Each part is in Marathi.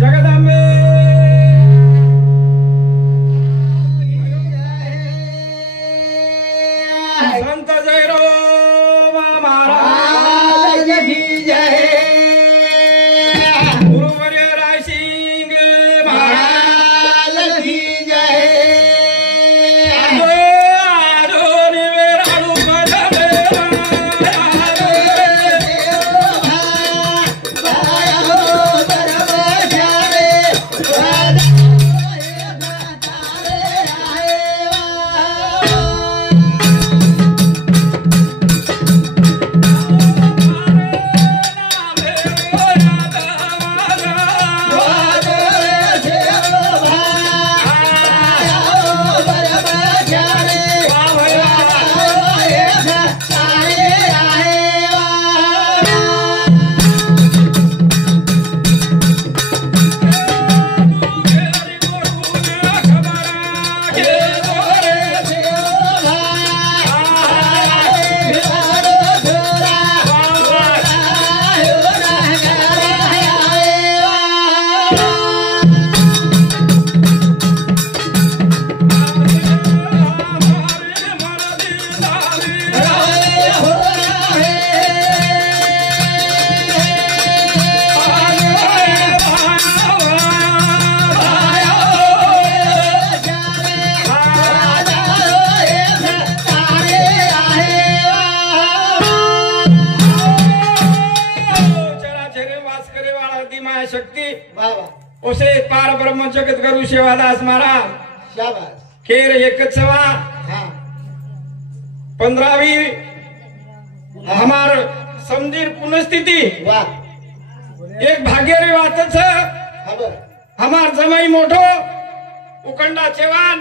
जगदंबे संत जयराम महाराज की जय। गुरुवर्य रायसिंग महाराज की जय। उसे पार ब्रह्म जगत गुरु सेवादास महाराज शाबाश खेर एकच सवा 15वी हमार समधीर पुनस्थिति एक भाग्यरी वातच हमार जमाई मोठो उखंडा चेवान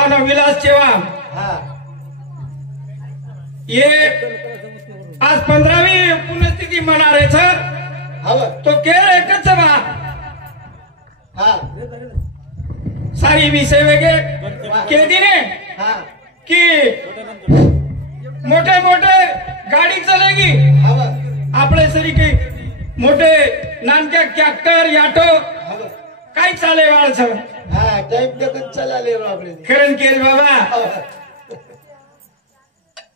और विलास चेवान ये आज 15वी पुण्यतिथी मना रहे थे तो केर एकच सभा सारी विषय वेगे के दिने कि मोठे मोठे गाडी चलेगी आपले सरी की मोठे नानक्या ट्रॅक्टर याटो काही चाले वाळ छ टाइम देखत चलाले आपले खरन केल बाबा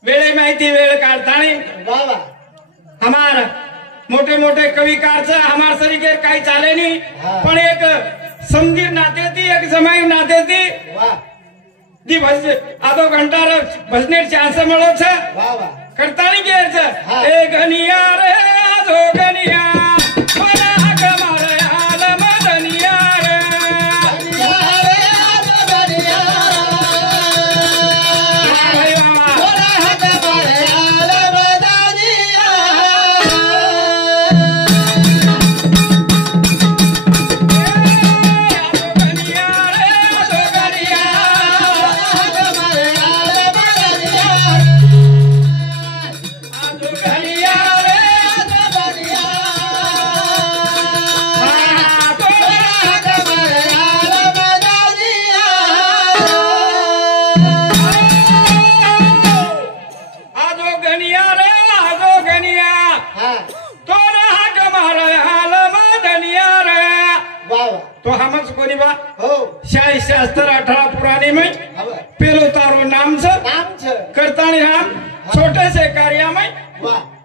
वेळे माहिती वेळ काढतानी बाबा हमार मोठे मोठे कविकारचं हमार सरी के काही चाले नहीं पण एक समधीर नाते थी एक जमाई नाते थी दी भज आधो घंटा भजने चांस मळो छ करता नहीं के ए गनिया रे आधो गनिया तो हमच कोनी बा शाही शास्त्र 18 पुराने में पेलो तारो नाम छ करतानी हम छोटे से कार्य में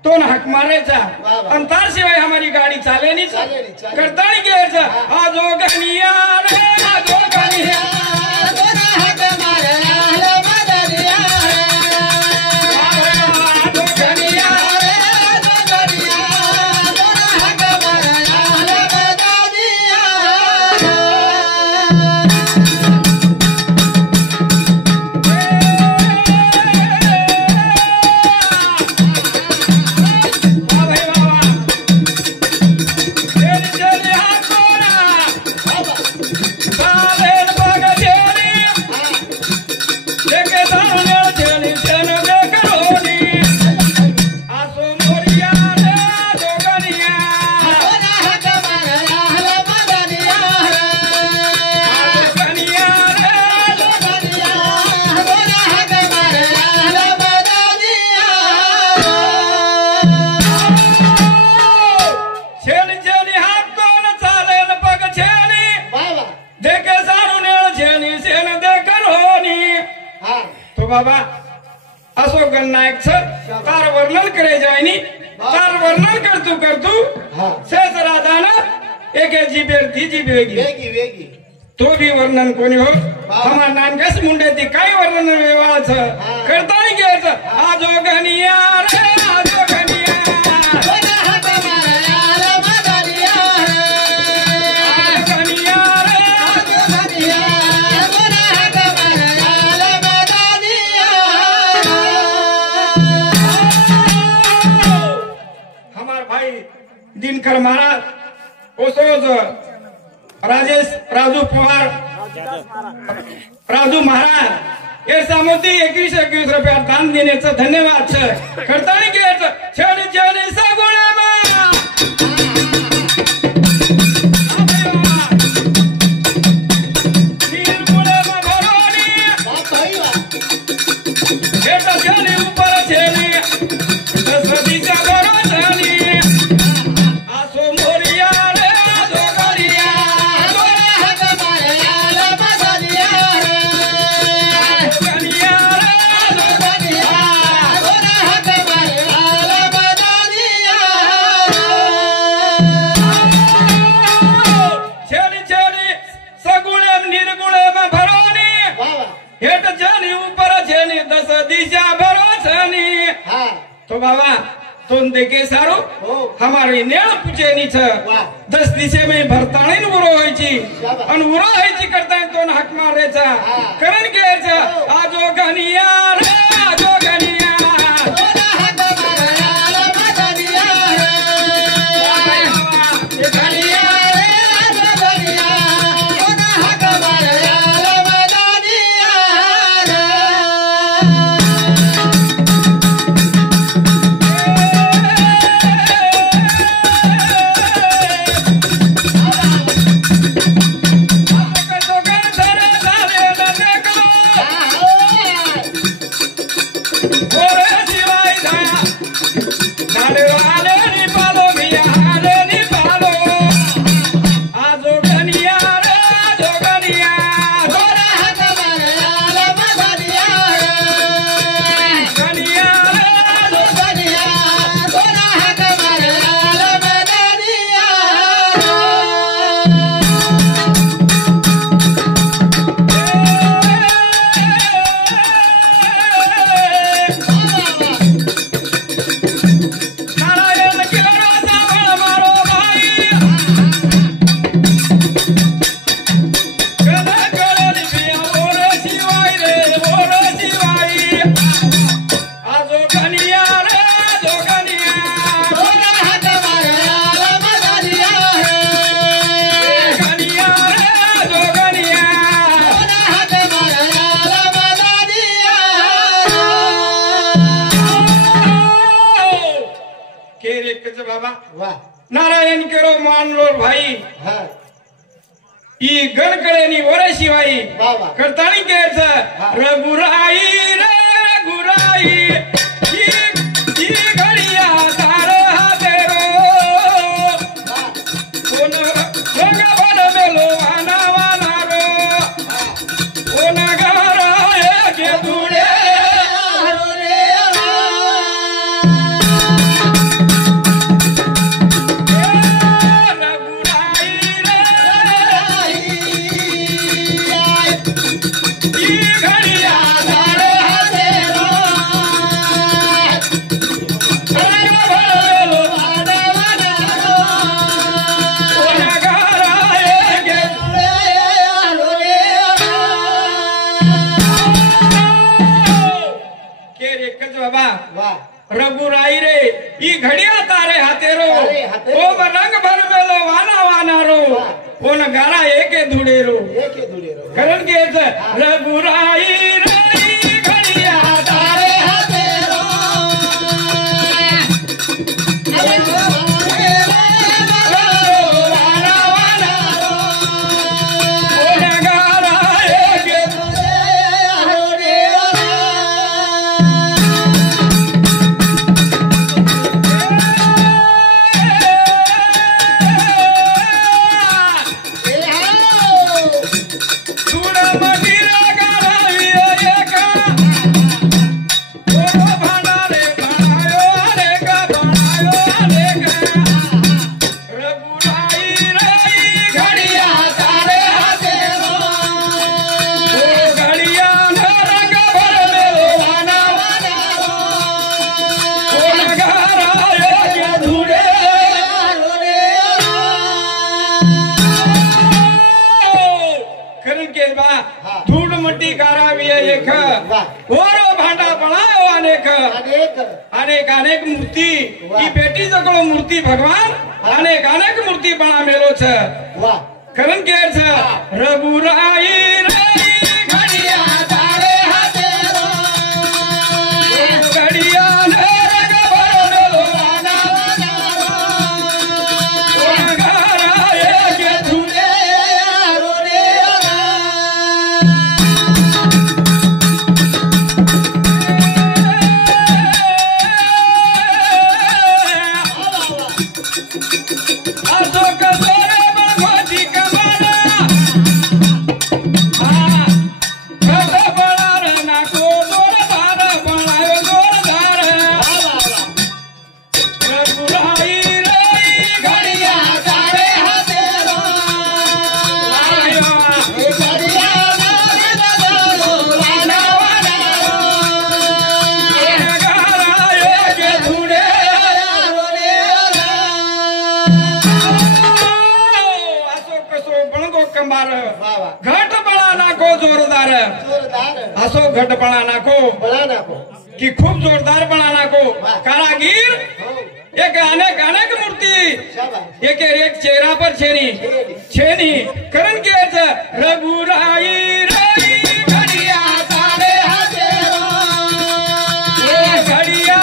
तो न हक मारे जा अंतर सिवाय हमारी गाड़ी चाले नहीं करतानी के जा आजो गनिया रे आजो गनिया Bye. बाबा असो गणनायक छ तार वर्णन करे जायनी तार वर्णन करतू सहज राधाना एक जीबेर ती जीब वेगी तो भी वर्णन कोणी हो हमार नानकस मुंडे ती काय वर्णन व्यवहार छ करता नाही घ्यायचं आजो गनिया रे आजो गनिया दिनकर महाराज ओसोज राजेश राजू पवार राजू महाराज हे सामोती 21 रुपया दान देण्याचं धन्यवाद करता नाही घ्यायचं छान छान सागुणामा तो बाबा तुम देखे सारो हमारे नेळ पूजेनी छ 10 दिशे में भरताणीन उरो होईची अन उरो होईची करता तो हक मारेचा करण घ्यायचा आजो गनिया रे आजो गनिया नारायण केरो मानलो भाई ई गणकळेनी वरशिवाई करतानी घ्यायचं रघुराई रे रघुराई ई घडिया तार हातेरो कोण रंग बन मेलो वाना वाना रो कोण गारा एक धुळे रघुराई रे ई घडिया तारे हातेरो ओ रंग भर मेलो वाना वाना रो ओ न गारा एके धुड़े रो करण के रघुराई रे ई घडिया तारे हातेरो वाना वाना रो ओ न गारा एके अनेक और भांडा बनाओ अनेक अनेक अनेक मूर्ति की बेटी जगलो मूर्ति भगवान अनेक अनेक मूर्ति बना मेलो छ करण के छ रघुराई घट बड़ा नाको जोरदार असो घट बड़ा नाको कि खूब जोरदार बड़ा नाको कारागीर एक अनेक अनेक मूर्ति एक चेहरा पर छेनी करण के रघुराई घड़िया तारे घड़िया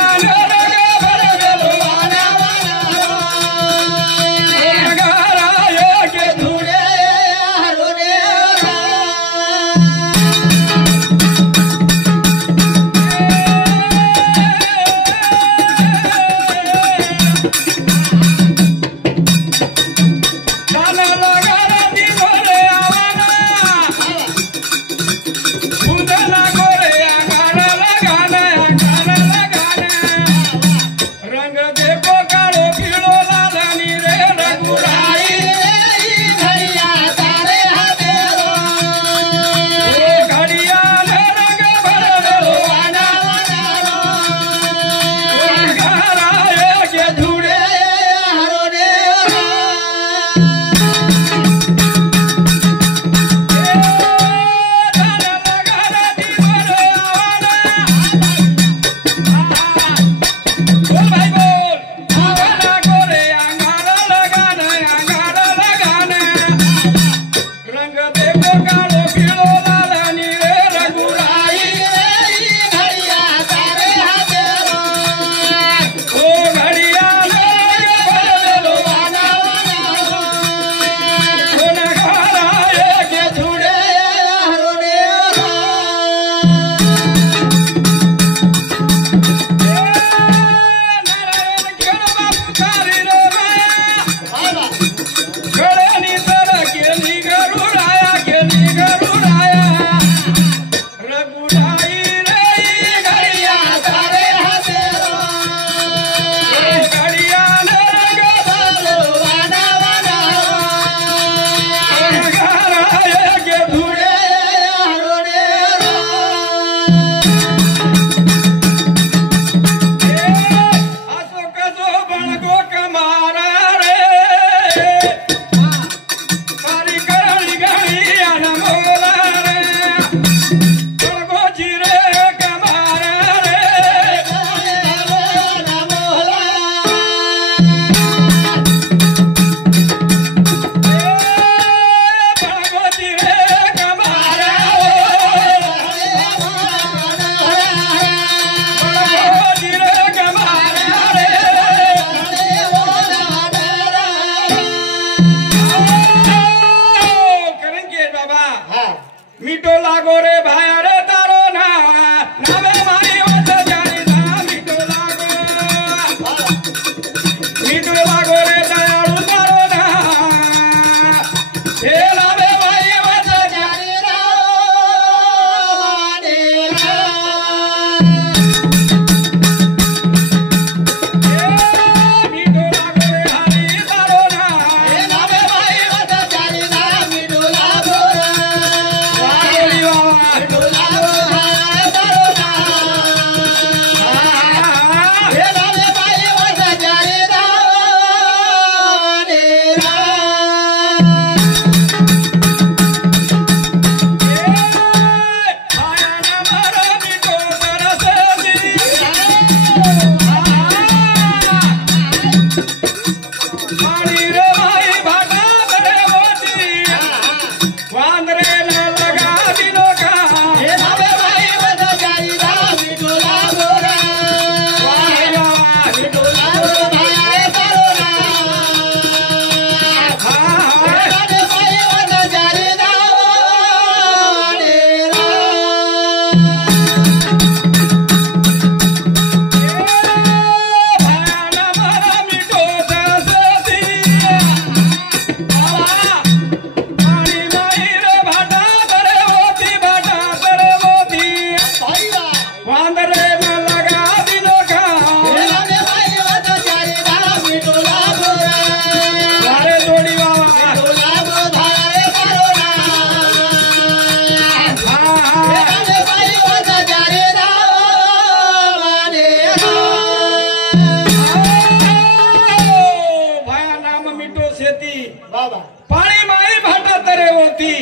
पाणी माई भाटा तरे होती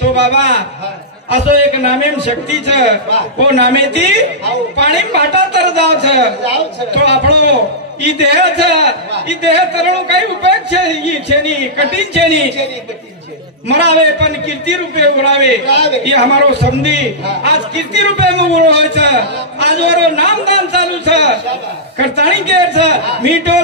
तो बाबा असो एक नामेम शक्तीच वो नामे ती पाणी भाटा तर जावच तो આપણો ઈ દેહ છે ઈ દેહ તરણો કઈ ઉપયોગ છે ઈ છેની કઠિન છેની મરાવે પણ કીર્તિ રૂપે ઉડાવે ઈ અમારો સમધી આજ કીર્તિ રૂપે ઉડો હોય છે આજ વારો નામદાન ચાલુ છે કરતાણી કે છે મીઠો